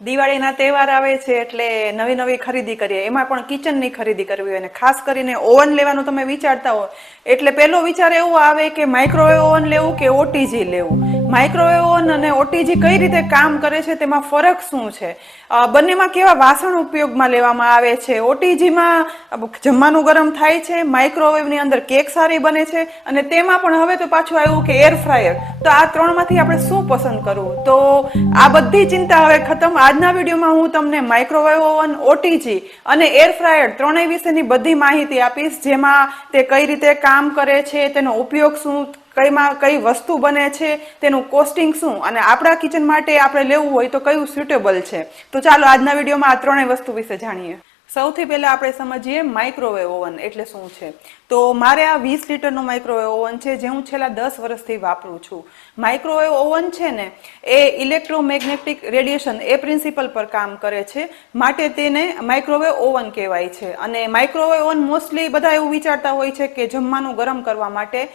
દિવાળીના તહેવાર આવે છે એટલે નવી નવી ખરીદી કરીએ, એમાં પણ કિચનની ખરીદી કરવી હોય અને ખાસ કરીને ઓવન લેવાનું તમે વિચારતા હો એટલે પહેલો વિચાર એવો આવે કે માઇક્રોવેવ ઓવન લેવું કે ઓટીજી લેવું. માઇક્રોવેવ ઓવન અને ઓટીજી કઈ રીતે કામ કરે છે, તેમાં ફરક શું છે, બંનેમાં કેવા વાસણ ઉપયોગમાં લેવામાં આવે છે, ઓટીજીમાં જમવાનું ગરમ થાય છે, માઇક્રોવેવની અંદર કેક સારી બને છે અને તેમાં પણ હવે તો પાછું આવ્યું કે એર ફ્રાયર. તો આ ત્રણમાંથી આપણે શું પસંદ કરવું? તો આ બધી ચિંતા હવે ખતમ. આજના વિડીયોમાં હું તમને માઇક્રોવેવ ઓવન, ઓટીજી અને એર ફ્રાયર ત્રણેય વિશેની બધી માહિતી આપીશ, જેમાં તે કઈ રીતે કામ કરે છે, તેનો ઉપયોગ શું, કઈ વસ્તુ બને છે, તેનું કોસ્ટિંગ શું અને આપણા કિચન માટે આપણે લેવું હોય તો કયું સ્યુટેબલ છે. તો ચાલો આજના વિડીયોમાં આ ત્રણેય વસ્તુ વિશે જાણીએ. સૌથી પહેલા આપણે સમજીએ માઇક્રોવેવ ઓવન એટલે શું છે. તો મારે આ 20 લીટરનો માઇક્રોવેવ ઓવન છે, જે હું છેલ્લા 10 વર્ષથી વાપરું છું. માઇક્રોવેવ ઓવન છે ને એ ઇલેક્ટ્રોમેગ્નેટિક રેડિયેશન એ પ્રિન્સિપલ પર કામ કરે છે, માટે તેને માઇક્રોવેવ ઓવન કહેવાય છે. અને માઇક્રોવેવ ઓવન મોસ્ટલી બધા એવું વિચારતા હોય છે કે જમવાનું ગરમ કરવા માટે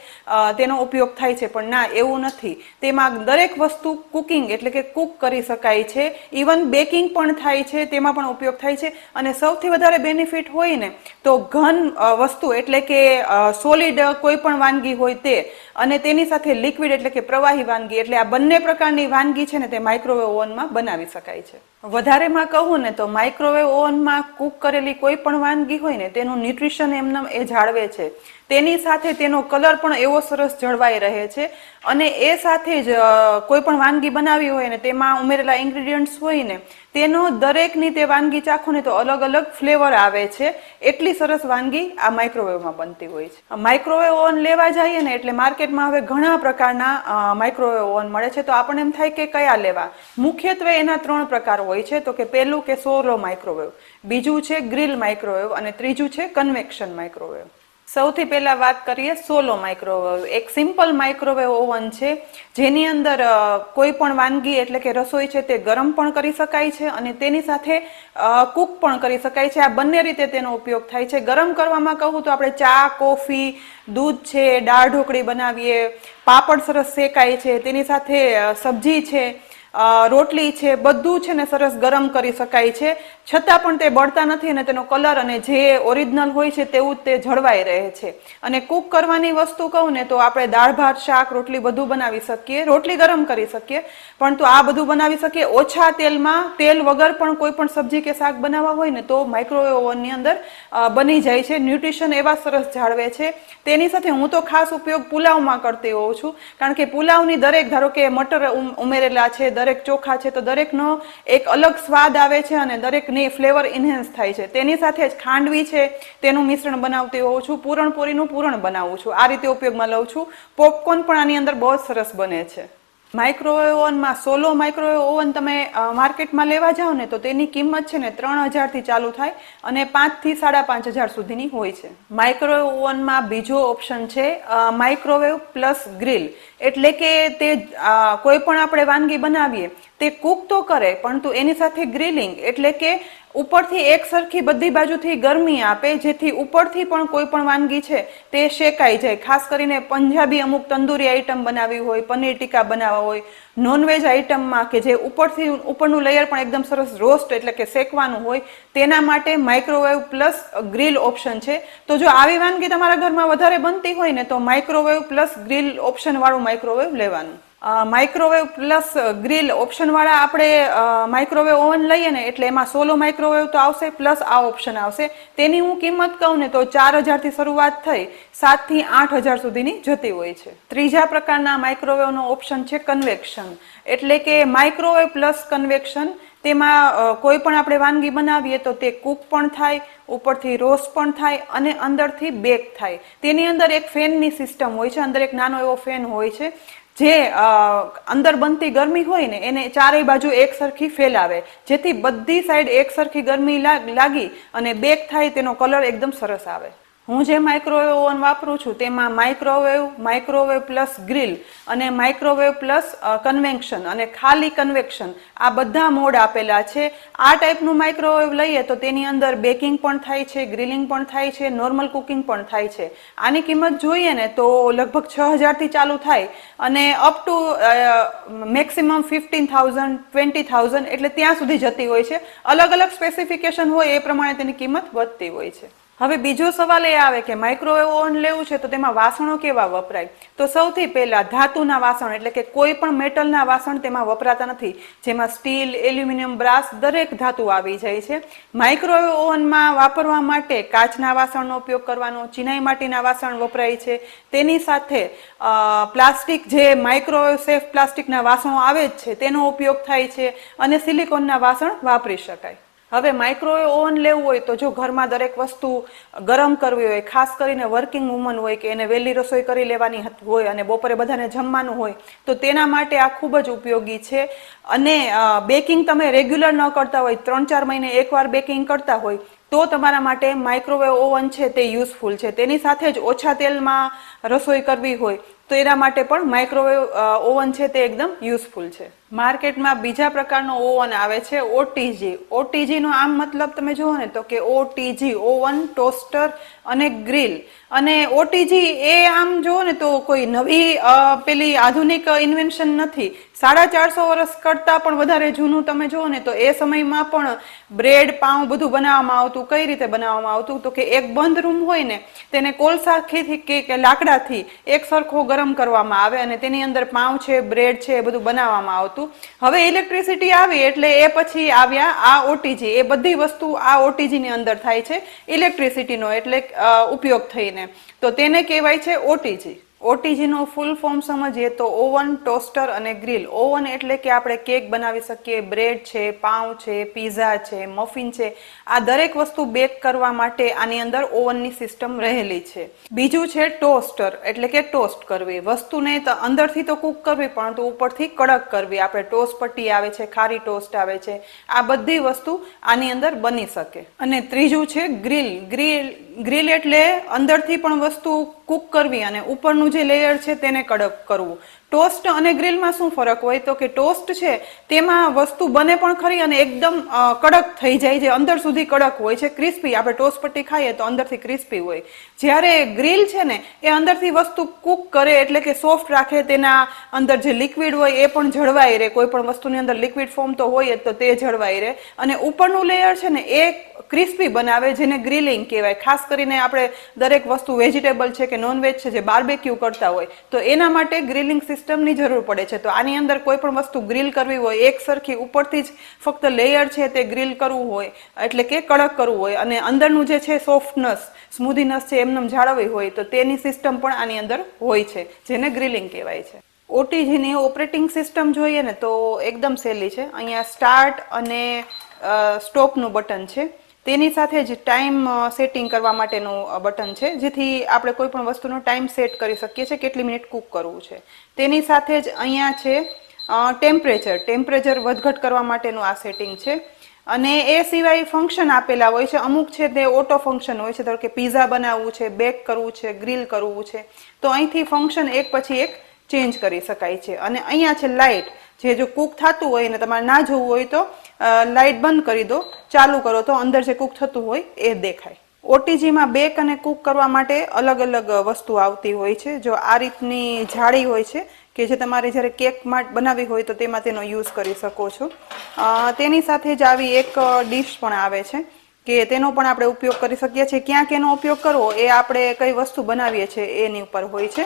તેનો ઉપયોગ થાય છે, પણ ના, એવું નથી. તેમાં દરેક વસ્તુ કુકિંગ એટલે કે કુક કરી શકાય છે, ઇવન બેકિંગ પણ થાય છે, તેમાં પણ ઉપયોગ થાય છે. અને સૌથી વધારે બેનિફિટ હોય ને તો ઘન વસ્તુ એટલે કે સોલિડ કોઈ પણ વાનગી હોય તે, અને તેની સાથે લિક્વિડ એટલે કે પ્રવાહી વાનગી, એટલે આ બંને પ્રકારની વાનગી છે ને તે માઇક્રોવેવ ઓવનમાં બનાવી શકાય છે. વધારેમાં કહું ને તો માઇક્રોવેવ ઓવનમાં કુક કરેલી કોઈ પણ વાનગી હોય ને તેનું ન્યુટ્રિશન એમને એ જાળવે છે, તેની સાથે તેનો કલર પણ એવો સરસ જળવાઈ રહે છે. અને એ સાથે જ કોઈ પણ વાનગી બનાવી હોય ને તેમાં ઉમેરેલા ઇન્ગ્રેડિયન્ટ્સ હોય ને તેનો દરેકની તે વાનગી ચાખો ને તો અલગ અલગ ફ્લેવર આવે છે. એટલી સરસ વાનગી આ માઇક્રોવેવમાં બનતી હોય છે. માઇક્રોવેવ ઓવન લેવા જઈએ ને એટલે માર્કેટમાં હવે ઘણા પ્રકારના માઇક્રોવેવ ઓવન મળે છે. તો આપણને એમ થાય કે કયા લેવા. મુખ્યત્વે એના 3 પ્રકાર હોય છે. તો કે પહેલું કે સોલો માઇક્રોવેવ, બીજું છે ગ્રીલ માઇક્રોવેવ અને ત્રીજું છે કન્વેક્શન માઇક્રોવેવ. સૌથી પહેલા વાત કરીએ સોલો માઇક્રોવેવ. એક સિમ્પલ માઇક્રોવેવ ઓવન છે, જેની અંદર કોઈ પણ વાનગી એટલે કે રસોઈ છે તે ગરમ પણ કરી શકાય છે અને તેની સાથે કુક પણ કરી શકાય છે. આ બંને રીતે તેનો ઉપયોગ થાય છે. ગરમ કરવામાં કહું તો આપણે ચા, કોફી, દૂધ છે, દાળ ઢોકળી બનાવીએ, પાપડ સરસ શેકાય છે, તેની સાથે સબ્જી છે, રોટલી છે, બધું છે ને સરસ ગરમ કરી શકાય છે, છતાં પણ તે બળતા નથી અને તેનો કલર અને જે ઓરિજિનલ હોય છે તેવું જ તે જળવાઈ રહે છે. અને કુક કરવાની વસ્તુ કહું ને તો આપણે દાળ ભાત, શાક, રોટલી બધું બનાવી શકીએ, રોટલી ગરમ કરી શકીએ, પરંતુ આ બધું બનાવી શકીએ ઓછા તેલમાં. તેલ વગર પણ કોઈ પણ સબ્જી કે શાક બનાવવા હોય ને તો માઇક્રોવેવ ઓવનની અંદર બની જાય છે. ન્યુટ્રિશન એવા સરસ જાળવે છે. તેની સાથે હું તો ખાસ ઉપયોગ પુલાવમાં કરતી હોઉં છું, કારણ કે પુલાવની દરેક, ધારો કે મટર ઉમેરેલા છે, દરેક ચોખા છે, તો દરેકનો એક અલગ સ્વાદ આવે છે અને દરેકની ફ્લેવર ઇન્હેન્સ થાય છે. તેની સાથે જ ખાંડવી છે તેનું મિશ્રણ બનાવતી હોઉં છું, પૂરણપોળીનું પૂરણ બનાવું છું, આ રીતે ઉપયોગમાં લઉં છું. પોપકોર્ન પણ આની અંદર બહુ સરસ બને છે. માઇક્રોવેવ ઓવનમાં સોલો માઇક્રોવેવ ઓવન તમે માર્કેટમાં લેવા જાઓ ને તો તેની કિંમત છે ને 3000 થી ચાલુ થાય અને 5 થી 5500 સુધીની હોય છે. માઇક્રોવેવ ઓવનમાં બીજો ઓપ્શન છે માઇક્રોવેવ પ્લસ ગ્રીલ. એટલે કે તે કોઈ પણ આપણે વાનગી બનાવીએ તે કુક તો કરે, પરંતુ એની સાથે ગ્રીલિંગ એટલે કે ઉપરથી એક સરખી બધી બાજુથી ગરમી આપે, જેથી ઉપરથી પણ કોઈ પણ વાનગી છે તે શેકાઈ જાય. ખાસ કરીને પંજાબી અમુક તંદુરી આઈટમ બનાવી હોય, પનીર ટીકા બનાવવા હોય, નોનવેજ આઈટમમાં કે જે ઉપરથી ઉપરનું લેયર પણ એકદમ સરસ રોસ્ટ એટલે કે શેકવાનું હોય, તેના માટે માઇક્રોવેવ પ્લસ ગ્રીલ ઓપ્શન છે. તો જો આવી વાનગી તમારા ઘરમાં વધારે બનતી હોય ને તો માઇક્રોવેવ પ્લસ ગ્રીલ ઓપ્શન વાળું માઇક્રોવેવ લેવાનું. માઇક્રોવેવ પ્લસ ગ્રીલ ઓપ્શન વાળા આપણે માઇક્રોવેવ ઓવન લઈએ ને એટલે એમાં સોલો માઇક્રોવેવ તો આવશે, પ્લસ આ ઓપ્શન આવશે. તેની હું કિંમત કહું ને તો 4000 થી શરૂઆત થઈ 7 થી 8000 સુધીની જતી હોય છે. ત્રીજા પ્રકારના માઇક્રોવેવનો ઓપ્શન છે કન્વેક્શન. એટલે કે માઇક્રોવેવ પ્લસ કન્વેક્શન. તેમાં કોઈ પણ આપણે વાનગી બનાવીએ તો તે કુક પણ થાય, ઉપરથી રોસ્ટ પણ થાય અને અંદરથી બેક થાય. તેની અંદર એક ફેનની સિસ્ટમ હોય છે, અંદર એક નાનો એવો ફેન હોય છે જે અંદર બનતી ગરમી હોય ને એને ચારેય બાજુ એક સરખી ફેલાવે, જેથી બધી સાઈડ એક સરખી ગરમી લાગી અને બેક થાય, તેનો કલર એકદમ સરસ આવે. હું જે માઇક્રોવેવ ઓવન વાપરું છું તેમાં માઇક્રોવેવ પ્લસ ગ્રીલ અને માઇક્રોવેવ પ્લસ કન્વેક્શન અને ખાલી કન્વેક્શન આ બધા મોડ આપેલા છે. આ ટાઈપનું માઇક્રોવેવ લઈએ તો તેની અંદર બેકિંગ પણ થાય છે, ગ્રીલિંગ પણ થાય છે, નોર્મલ કુકિંગ પણ થાય છે. આની કિંમત જોઈએ ને તો લગભગ 6,000 થી ચાલુ થાય અને અપ ટુ મેક્સિમમ 15,000 20,000 એટલે ત્યાં સુધી જતી હોય છે. અલગ અલગ સ્પેસિફિકેશન હોય એ પ્રમાણે તેની કિંમત વધતી હોય છે. હવે બીજો સવાલ એ આવે કે માઇક્રોવેવ ઓવન લેવું છે તો તેમાં વાસણો કેવા વપરાય? તો સૌથી પહેલા ધાતુના વાસણ એટલે કે કોઈ પણ મેટલના વાસણ તેમાં વપરાતા નથી, જેમાં સ્ટીલ, એલ્યુમિનિયમ, બ્રાસ દરેક ધાતુ આવી જાય છે. માઇક્રોવેવ ઓવનમાં વાપરવા માટે કાચના વાસણનો ઉપયોગ કરવાનો, ચિનાઈ માટીના વાસણ વપરાય છે. તેની સાથે પ્લાસ્ટિક જે માઇક્રોવેવ સેફ પ્લાસ્ટિકના વાસણો આવે જ છે તેનો ઉપયોગ થાય છે અને સિલિકોનના વાસણ વાપરી શકાય. હવે માઇક્રોવેવ ઓવન લેવું હોય તો જો ઘરમાં દરેક વસ્તુ ગરમ કરવી હોય, ખાસ કરીને વર્કિંગ વુમન હોય કે એને વહેલી રસોઈ કરી લેવાની હોય અને બપોરે બધાને જમવાનું હોય તો તેના માટે આ ખૂબ જ ઉપયોગી છે. અને બેકિંગ તમે રેગ્યુલર ન કરતા હોય, 3-4 મહિને એકવાર બેકિંગ કરતા હોય તો તમારા માટે માઇક્રોવેવ ઓવન છે તે યુઝફુલ છે. તેની સાથે જ ઓછા તેલમાં રસોઈ કરવી હોય તો એના માટે પણ માઇક્રોવેવ ઓવન છે તે એકદમ યુઝફુલ છે. માર્કેટમાં બીજા પ્રકારનો ઓવન આવે છે ઓટીજી. ઓટીજીનો આમ મતલબ તમે જુઓ ને તો કે ઓટીજી ઓવન, ટોસ્ટર અને ગ્રીલ. અને ઓટીજી એ આમ જુઓ ને તો કોઈ નવી પેલી આધુનિક ઇન્વેન્શન નથી. 450 વર્ષ કરતા પણ વધારે જૂનું તમે જુઓ ને તો એ સમયમાં પણ બ્રેડ, પાઉં બધું બનાવવામાં આવતું. કઈ રીતે બનાવવામાં આવતું? તો કે એક બંધ રૂમ હોય ને તેને કોલસાથી કે લાકડાથી એક સરખો ગરમ કરવામાં આવે અને તેની અંદર પાઉં છે, બ્રેડ છે એ બધું બનાવવામાં આવતું. હવે ઇલેક્ટ્રિસિટી આવી એટલે એ પછી આવ્યા આ ઓટીજી. એ બધી વસ્તુ આ ઓટીજી ની અંદર થાય છે ઇલેક્ટ્રિસિટીનો એટલે ઉપયોગ થઈને, તો તેને કહેવાય છે ઓટીજી. ઓટીજી નો ફૂલ ફોર્મ સમજીએ તો ઓવન, ટોસ્ટર અને ગ્રીલ. ઓવન એટલે કે આપણે કેક બનાવી શકીએ, બ્રેડ છે, પાઉં છે, પીઝા છે, મફિન છે, આ દરેક વસ્તુ બેક કરવા માટે આની અંદર ઓવનની સિસ્ટમ રહેલી છે. બીજું છે ટોસ્ટર એટલે કે ટોસ્ટ કરવી. વસ્તુને તો અંદરથી તો કૂક કરવી પરંતુ ઉપરથી કડક કરવી. આપણે ટોસ્ટ પટ્ટી આવે છે, ખારી ટોસ્ટ આવે છે, આ બધી વસ્તુ આની અંદર બની શકે. અને ત્રીજું છે ગ્રીલ. ગ્રીલ એટલે અંદરથી પણ વસ્તુ કૂક કરવી અને ઉપરનું જે લેયર છે તેને કડક કરવું. ટોસ્ટ અને ગ્રીલમાં શું ફરક હોય? તો કે ટોસ્ટ છે તેમાં વસ્તુ બને પણ ખરી અને એકદમ કડક થઈ જાય, જે અંદર સુધી કડક હોય છે, ક્રિસ્પી. આપણે ટોસ્ટ પટ્ટી ખાઈએ તો અંદરથી ક્રિસ્પી હોય. જ્યારે ગ્રીલ છે ને એ અંદરથી વસ્તુ કૂક કરે એટલે કે સોફ્ટ રાખે, તેના અંદર જે લિક્વિડ હોય એ પણ જળવાઈ રહે. કોઈ પણ વસ્તુની અંદર લિક્વિડ ફોર્મ તો હોય જ તો તે જળવાઈ રહે. અને ઉપરનું લેયર છે ને એ ક્રિસ્પી બનાવે, જેને ગ્રીલિંગ કહેવાય. ખાસ કરીને આપણે દરેક વસ્તુ વેજીટેબલ છે કે નોનવેજ છે જે બાર્બેક્યુ કરતા હોય તો એના માટે ગ્રીલિંગ સિસ્ટમની જરૂર પડે છે. તો આની અંદર કોઈ પણ વસ્તુ ગ્રીલ કરવી હોય, એક સરખી ઉપરથી જ ફક્ત લેયર છે તે ગ્રીલ કરવું હોય એટલે કે કડક કરવું હોય અને અંદરનું જે છે સોફ્ટનેસ, સ્મૂધીનેસ છે એમને જાળવવી હોય તો તેની સિસ્ટમ પણ આની અંદર હોય છે, જેને ગ્રીલિંગ કહેવાય છે. ઓટીજીની ઓપરેટિંગ સિસ્ટમ જોઈએ ને તો એકદમ સહેલી છે. અહીંયા સ્ટાર્ટ અને સ્ટોપનું બટન છે. તેની સાથે જ ટાઈમ સેટિંગ કરવા માટેનું બટન છે, જેથી આપણે કોઈ પણ વસ્તુનો ટાઈમ સેટ કરી શકીએ છીએ કેટલી મિનિટ કૂક કરવું છે. તેની સાથે જ અહીંયા છે ટેમ્પરેચર વધઘટ કરવા માટેનું આ સેટિંગ છે. અને એ સિવાય ફંક્શન આપેલા હોય છે. અમુક છે તે ઓટો ફંક્શન હોય છે, ધારો કે પીઝા બનાવવું છે, બેક કરવું છે, ગ્રીલ કરવું છે તો અહીંથી ફંક્શન એક પછી એક ચેન્જ કરી શકાય છે. અને અહીંયા છે લાઇટ, જે જો કૂક થતું હોય ને તમારે ના જોવું હોય તો લાઇટ બંધ કરી દો, ચાલુ કરો તો અંદર જે કૂક થતું હોય એ દેખાય. ઓટીજીમાં બેક અને કૂક કરવા માટે અલગ અલગ વસ્તુ આવતી હોય છે. જો આ રીતની જાળી હોય છે કે જે તમારે જ્યારે કેક બનાવવી હોય તો તેમાં તેનો યુઝ કરી શકો છો. તેની સાથે જ આવી એક ડીશ પણ આવે છે કે તેનો પણ આપણે ઉપયોગ કરી શકીએ છીએ. ક્યાંક એનો ઉપયોગ કરવો એ આપણે કઈ વસ્તુ બનાવીએ છીએ એની ઉપર હોય છે.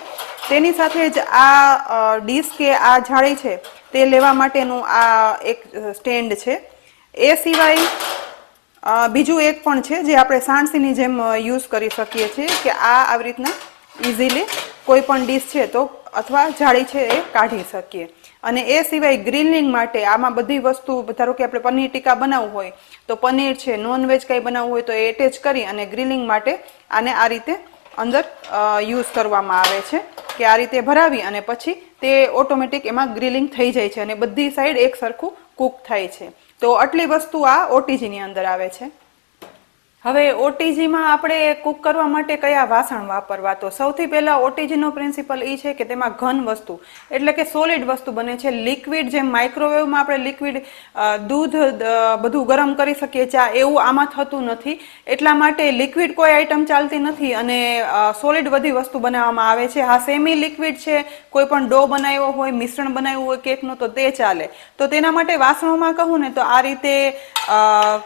તેની સાથે જ આ ડીશ કે આ જાળી છે તે લેવા માટેનું આ એક સ્ટેન્ડ છે. એ સિવાય બીજું એક પણ છે જે આપણે સાણસીની જેમ યુઝ કરી શકીએ છીએ કે આ આવી રીતના ઇઝીલી કોઈ પણ ડીશ છે તો અથવા જાળી છે એ કાઢી શકીએ. અને એ સિવાય ગ્રીલિંગ માટે આમાં બધી વસ્તુ, ધારો કે આપણે પનીર ટીકા બનાવવું હોય તો પનીર છે, નોનવેજ કંઈ બનાવવું હોય તો એ એટેચ કરી અને ગ્રીલિંગ માટે આને આ રીતે અંદર યુઝ કરવામાં આવે છે કે આ રીતે ભરાવી અને પછી તે ઓટોમેટિક એમાં ગ્રીલિંગ થઈ જાય છે અને બધી સાઈડ એક સરખું કૂક થાય છે. તો આટલી વસ્તુ આ ઓટીજી ની અંદર આવે છે. હવે ઓટીજીમાં આપણે કુક કરવા માટે કયા વાસણ વાપરવા? તો સૌથી પહેલા ઓટીજીનો પ્રિન્સિપલ એ છે કે તેમાં ઘન વસ્તુ એટલે કે સોલિડ વસ્તુ બને છે. લિક્વિડ જેમ માઇક્રોવેવમાં આપણે લિક્વિડ દૂધ બધું ગરમ કરી શકીએ ચા, એવું આમાં થતું નથી. એટલા માટે લિક્વિડ કોઈ આઈટમ ચાલતી નથી અને સોલિડ બધી વસ્તુ બનાવવામાં આવે છે. હા, સેમી લિક્વિડ છે, કોઈ પણ ડો બનાવ્યો હોય, મિશ્રણ બનાવ્યું હોય કેકનું, તો તે ચાલે. તો તેના માટે વાસણોમાં કહું ને તો આ રીતે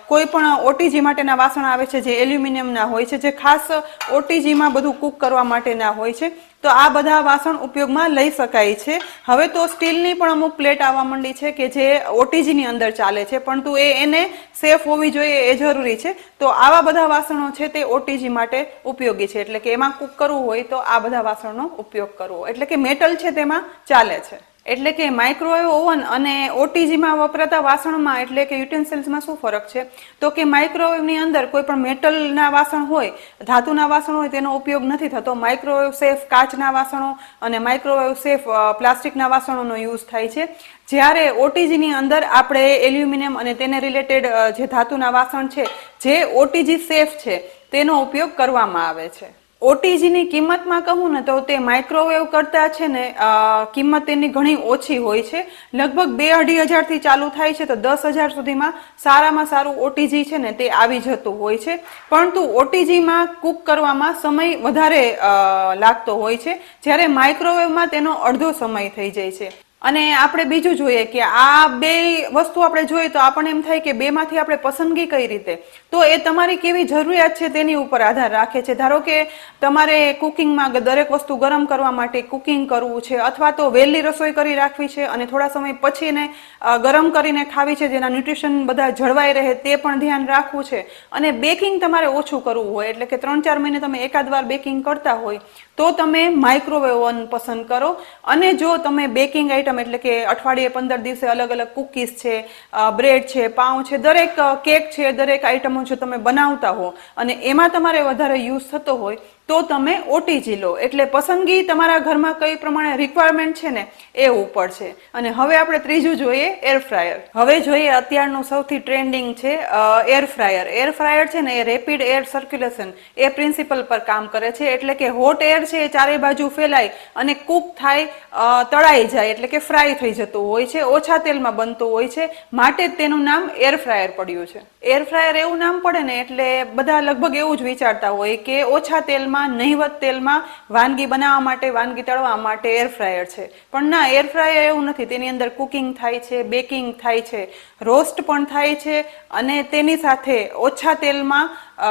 કોઈ પણ ઓટીજી માટેના વાસણ આવે છે જે એલ્યુમિનિયમના હોય છે, જે ખાસ ઓટીજીમાં બધું કુક કરવા માટેના હોય છે. તો આ બધા વાસણ ઉપયોગમાં લઈ શકાય છે. હવે તો સ્ટીલની પણ અમુક પ્લેટ આવવા માંડી છે કે જે ઓટીજીની અંદર ચાલે છે, પરંતુ એને સેફ હોવી જોઈએ એ જરૂરી છે. તો આવા બધા વાસણો છે તે ઓટીજી માટે ઉપયોગી છે, એટલે કે એમાં કુક કરવું હોય તો આ બધા વાસણનો ઉપયોગ કરવો, એટલે કે મેટલ છે તેમાં ચાલે છે. એટલે કે માઇક્રોવેવ ઓવન અને ઓટીજીમાં વપરાતા વાસણમાં એટલે કે યુટેન્સિલ્સમાં શું ફરક છે? તો કે માઇક્રોવેવની અંદર કોઈ પણ મેટલના વાસણ હોય, ધાતુના વાસણ હોય, તેનો ઉપયોગ નથી થતો. માઇક્રોવેવ સેફ કાચના વાસણો અને માઇક્રોવેવ સેફ પ્લાસ્ટિકના વાસણોનો યુઝ થાય છે. જ્યારે ઓટીજીની અંદર આપણે એલ્યુમિનિયમ અને તેને રિલેટેડ જે ધાતુના વાસણ છે જે ઓટીજી સેફ છે તેનો ઉપયોગ કરવામાં આવે છે. ઓટીજીની કિંમતમાં કહું ને તો તે માઇક્રોવેવ કરતા છે ને કિંમત તેની ઘણી ઓછી હોય છે. લગભગ 2-2.5 હજારથી ચાલુ થાય છે, તો 10,000 સુધીમાં સારામાં સારું ઓટીજી છે ને તે આવી જતું હોય છે. પરંતુ ઓટીજીમાં કુક કરવામાં સમય વધારે લાગતો હોય છે, જ્યારે માઇક્રોવેવમાં તેનો અડધો સમય થઈ જાય છે. અને આપણે બીજું જોઈએ કે આ બે વસ્તુ આપણે જોઈએ તો આપણને એમ થાય કે બેમાંથી આપણે પસંદગી કઈ રીતે? તો એ તમારી કેવી જરૂરિયાત છે તેની ઉપર આધાર રાખે છે. ધારો કે તમારે કુકિંગમાં દરેક વસ્તુ ગરમ કરવા માટે કુકિંગ કરવું છે, અથવા તો વહેલી રસોઈ કરી રાખવી છે અને થોડા સમય પછી એને ગરમ કરીને ખાવી છે, જેના ન્યુટ્રિશન બધા જળવાઈ રહે તે પણ ધ્યાન રાખવું છે, અને બેકિંગ તમારે ઓછું કરવું હોય, એટલે કે 3-4 મહિને તમે એકાદ વાર બેકિંગ કરતા હોય તો તમે માઇક્રોવેવ ઓવન પસંદ કરો. અને જો તમે બેકિંગ આઈટમ એટલે કે અઠવાડિયે 15 દિવસે અલગ અલગ કુકીઝ છે, બ્રેડ છે, પાઉં છે, દરેક કેક છે, દરેક આઈટમો જો તમે બનાવતા હો અને એમાં તમારે વધારે યુઝ થતો હોય તો તમે ઓટીજી લો. એટલે પસંદગી તમારા ઘરમાં કઈ પ્રમાણે રિક્વાયરમેન્ટ છે ને એ ઉપર છે. અને હવે આપણે ત્રીજું જોઈએ એર ફ્રાયર. હવે જોઈએ અત્યારનું સૌથી ટ્રેન્ડિંગ છે એર ફ્રાયર. એર ફ્રાયર છે ને એ રેપિડ એર સર્ક્યુલેશન એ પ્રિન્સિપલ પર કામ કરે છે, એટલે કે હોટ એર છે એ ચારે બાજુ ફેલાય અને કુક થાય, તળાઈ જાય, એટલે કે ફ્રાય થઈ જતું હોય છે, ઓછા તેલમાં બનતું હોય છે, માટે જ તેનું નામ એર ફ્રાયર પડ્યું છે. એર ફ્રાયર એવું નામ પડે ને એટલે બધા લગભગ એવું જ વિચારતા હોય કે ઓછા તેલમાં, નહિવત તેલમાં વાનગી બનાવવા માટે, વાનગી તળવા માટે એર ફ્રાયર છે. પણ ના, એર ફ્રાયર એવું નથી. તેની અંદર કુકિંગ થાય છે, બેકિંગ થાય છે, રોસ્ટ પણ થાય છે અને તેની સાથે ઓછા તેલમાં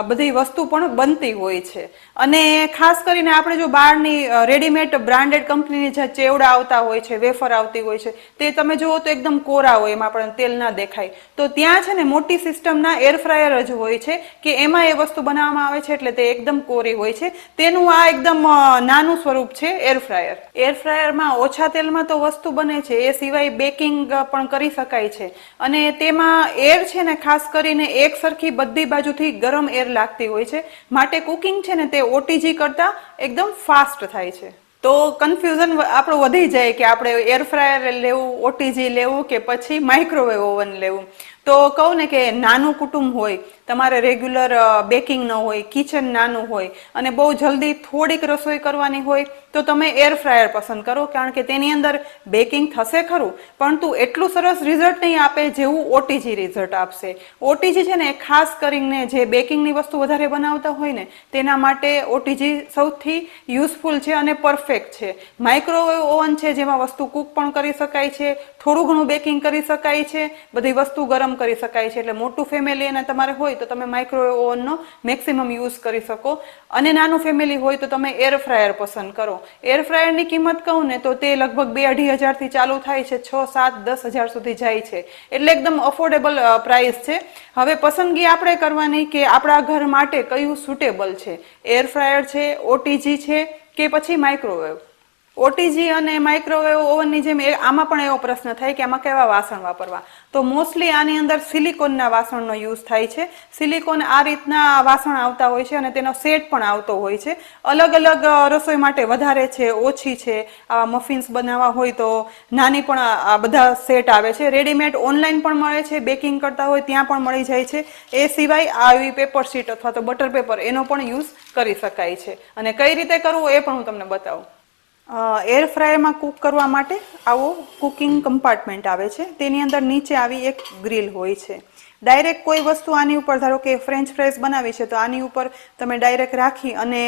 બધી વસ્તુ પણ બનતી હોય છે. અને ખાસ કરીને આપણે જો બહારની રેડીમેડ બ્રાન્ડેડ કંપનીની જે ચેવડા આવતા હોય છે, વેફર આવતી હોય છે, તે તમે જુઓ તો એકદમ કોરા હોય, એમાં પણ તેલ ના દેખાય. તો ત્યાં છે ને મોટી સિસ્ટમના એર ફ્રાયર જ હોય છે કે એમાં એ વસ્તુ બનાવવામાં આવે છે, એટલે તે એકદમ કોરી હોય છે. તેનું આ એકદમ નાનું સ્વરૂપ છે એર ફ્રાયર. એર ફ્રાયરમાં ઓછા તેલમાં તો વસ્તુ બને છે, એ સિવાય બેકિંગ પણ કરી શકાય છે. અને તેમાં એર છે ને ખાસ કરીને એક સરખી બધી બાજુથી ગરમ એર લાગતી હોય છે, માટે કુકિંગ છે ને તે ઓટીજી કરતા એકદમ ફાસ્ટ થાય છે. તો કન્ફ્યુઝન આપણું વધી જાય કે આપણે એર ફ્રાયર લેવું, ઓટીજી લેવું કે પછી માઇક્રોવેવ ઓવન લેવું. તો કહું ને કે નાનું કુટુંબ હોય, તમારે રેગ્યુલર બેકિંગ ન હોય, કિચન નાનું હોય અને બહુ જલ્દી થોડીક રસોઈ કરવાની હોય તો તમે એર ફ્રાયર પસંદ કરો, કારણ કે તેની અંદર બેકિંગ થશે ખરું, પરંતુ એટલું સરસ રિઝલ્ટ નહીં આપે જેવું ઓટીજી રિઝલ્ટ આપશે. ઓટીજી છે ને ખાસ કરીને જે બેકિંગની વસ્તુ વધારે બનાવતા હોય ને તેના માટે ઓટીજી સૌથી યુઝફુલ છે અને પરફેક્ટ છે. માઇક્રોવેવ ઓવન છે જેમાં વસ્તુ કુક પણ કરી શકાય છે, થોડું ઘણું બેકિંગ કરી શકાય છે, બધી વસ્તુ ગરમ કરી શકાય છે. એટલે મોટું ફેમિલી અને તમારે હોય તો તમે માઇક્રોવેવ ઓવનનો મેક્સિમમ યુઝ કરી શકો, અને નાનું ફેમિલી હોય તો તમે એર ફ્રાયર પસંદ કરો. એર ફ્રાયરની કિંમત કહું ને તો તે લગભગ 2-2.5 હજારથી ચાલુ થાય છે, 6-7-10 હજાર સુધી જાય છે, એટલે એકદમ અફોર્ડેબલ પ્રાઇસ છે. હવે પસંદગી આપણે કરવાની કે આપણા ઘર માટે કયું સુટેબલ છે, એર ફ્રાયર છે, ઓટીજી છે કે પછી માઇક્રોવેવ. ઓટીજી અને માઇક્રોવેવ ઓવનની જેમ આમાં પણ એવો પ્રશ્ન થાય કે આમાં કેવા વાસણ વાપરવા. તો મોસ્ટલી આની અંદર સિલિકોનના વાસણનો યુઝ થાય છે. સિલિકોન આ રીતના વાસણ આવતા હોય છે અને તેનો સેટ પણ આવતો હોય છે. અલગ અલગ રસોઈ માટે વધારે છે, ઓછી છે. આવા મફિન્સ બનાવવા હોય તો નાની પણ આ બધા સેટ આવે છે. રેડીમેડ ઓનલાઈન પણ મળે છે, બેકિંગ કરતા હોય ત્યાં પણ મળી જાય છે. એ સિવાય આવી પેપર શીટ અથવા તો બટર પેપર એનો પણ યુઝ કરી શકાય છે. અને કઈ રીતે કરવું એ પણ હું તમને બતાવું. એર ફ્રાયરમાં કૂક કરવા માટે આવો કુકિંગ કમ્પાર્ટમેન્ટ આવે છે. તેની અંદર નીચે આવી એક ગ્રીલ હોય છે. ડાયરેક્ટ કોઈ વસ્તુ આની ઉપર, ધારો કે ફ્રેન્ચ ફ્રાઈઝ બનાવી છે તો આની ઉપર તમે ડાયરેક્ટ રાખી અને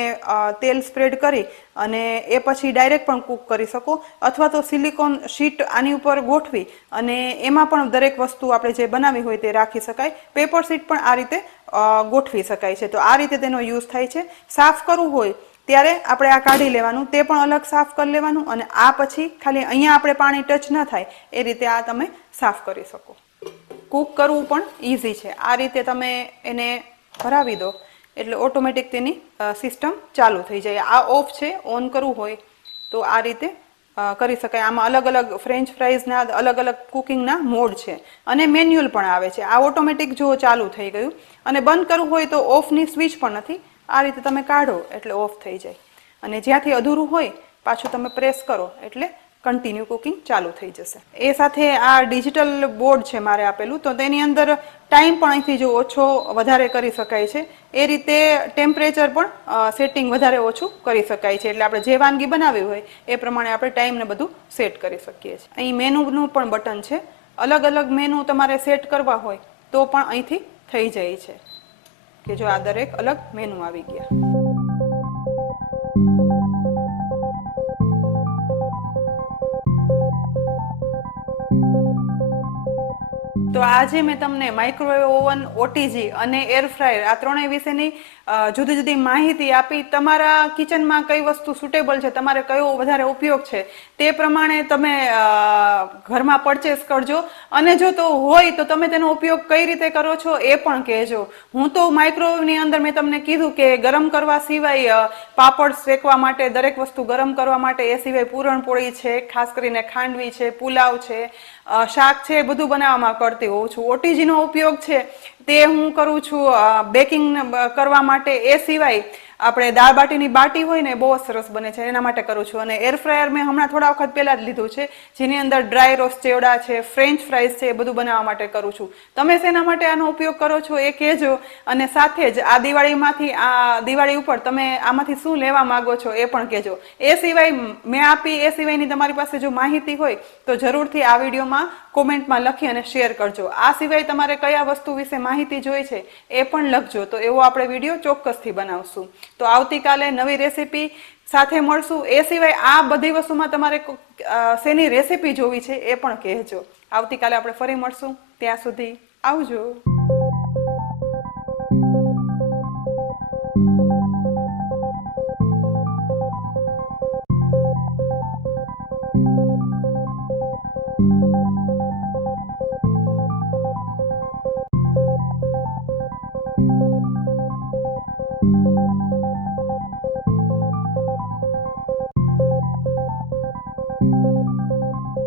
તેલ સ્પ્રેડ કરી અને એ પછી ડાયરેક્ટ પણ કૂક કરી શકો, અથવા તો સિલિકોન શીટ આની ઉપર ગોઠવી અને એમાં પણ દરેક વસ્તુ આપણે જે બનાવી હોય તે રાખી શકાય. પેપર શીટ પણ આ રીતે ગોઠવી શકાય છે. તો આ રીતે તેનો યુઝ થાય છે. સાફ કરવું હોય ત્યારે આપણે આ કાઢી લેવાનું, તે પણ અલગ સાફ કરી લેવાનું અને આ પછી ખાલી અહીંયા આપણે પાણી ટચ ન થાય એ રીતે આ તમે સાફ કરી શકો. કૂક કરવું પણ ઇઝી છે. આ રીતે તમે એને ભરાવી દો એટલે ઓટોમેટિક તેની સિસ્ટમ ચાલુ થઈ જાય. આ ઓફ છે, ઓન કરવું હોય તો આ રીતે કરી શકાય. આમાં અલગ અલગ ફ્રેન્ચ ફ્રાઈઝના અલગ અલગ કુકિંગના મોડ છે અને મેન્યુઅલ પણ આવે છે. આ ઓટોમેટિક જો ચાલુ થઈ ગયું અને બંધ કરવું હોય તો ઓફની સ્વિચ પણ નથી. આ રીતે તમે કાઢો એટલે ઓફ થઈ જાય અને જ્યાંથી અધૂરું હોય પાછું તમે પ્રેસ કરો એટલે કન્ટિન્યુ કુકિંગ ચાલુ થઈ જશે. એ સાથે આ ડિજિટલ બોર્ડ છે મારે આપેલું, તો તેની અંદર ટાઈમ પણ અહીંથી જો ઓછો વધારે કરી શકાય છે. એ રીતે ટેમ્પરેચર પણ સેટિંગ વધારે ઓછું કરી શકાય છે. એટલે આપણે જે વાનગી બનાવી હોય એ પ્રમાણે આપણે ટાઈમને બધું સેટ કરી શકીએ છીએ. અહીં મેનુનું પણ બટન છે. અલગ અલગ મેનુ તમારે સેટ કરવા હોય તો પણ અહીંથી થઈ જાય છે કે જો આ દરેક અલગ મેનુ આવી ગયા. તો આજે મેં તમને માઇક્રોવેવ ઓવન, ઓટીજી અને એર ફ્રાયર આ ત્રણેય વિશેની જુદી જુદી માહિતી આપી. તમારા કિચનમાં કઈ વસ્તુ સુટેબલ છે, તમારે કયો વધારે ઉપયોગ છે તે પ્રમાણે તમે ઘરમાં પરચેસ કરજો. અને જો તો હોય તો તમે તેનો ઉપયોગ કઈ રીતે કરો છો એ પણ કહેજો. હું તો માઇક્રોવેવની અંદર મેં તમને કીધું કે ગરમ કરવા સિવાય પાપડ શેકવા માટે, દરેક વસ્તુ ગરમ કરવા માટે, એ સિવાય પૂરણપોળી છે, ખાસ કરીને ખાંડવી છે, પુલાવ છે, શાક છે, એ બધું બનાવવામાં કરતી હોઉં છું. ઓટીજીનો ઉપયોગ છે તે હું કરું છું બેકિંગ કરવા માટે. એ સિવાય આપણે દાળ બાટીની બાટી હોય ને બહુ સરસ બને છે એના માટે કરું છું. અને એર ફ્રાયર મેં હમણાં થોડા વખત પહેલા જ લીધું છે, જેની અંદર ડ્રાય રોસ્ટ ચેવડા છે, ફ્રેન્ચ ફ્રાઈઝ છે, એ બધું બનાવવા માટે કરું છું. તમે શેના માટે આનો ઉપયોગ કરો છો એ કહેજો. અને સાથે જ આ દિવાળી ઉપર તમે આમાંથી શું લેવા માંગો છો એ પણ કહેજો. એ સિવાય મેં આપી એ સિવાયની તમારી પાસે જો માહિતી હોય તો જરૂરથી આ વિડીયોમાં કોમેન્ટમાં લખી અને શેર કરજો. આ સિવાય તમારે કયા વસ્તુ વિશે માહિતી જોઈ છે એ પણ લખજો, તો એવો આપણે વિડીયો ચોક્કસથી બનાવશું. તો આવતીકાલે નવી રેસીપી સાથે મળશું. એ સિવાય આ બધી વસ્તુમાં તમારે શેની રેસીપી જોવી છે એ પણ કહેજો. આવતીકાલે આપણે ફરી મળશું. ત્યાં સુધી આવજો.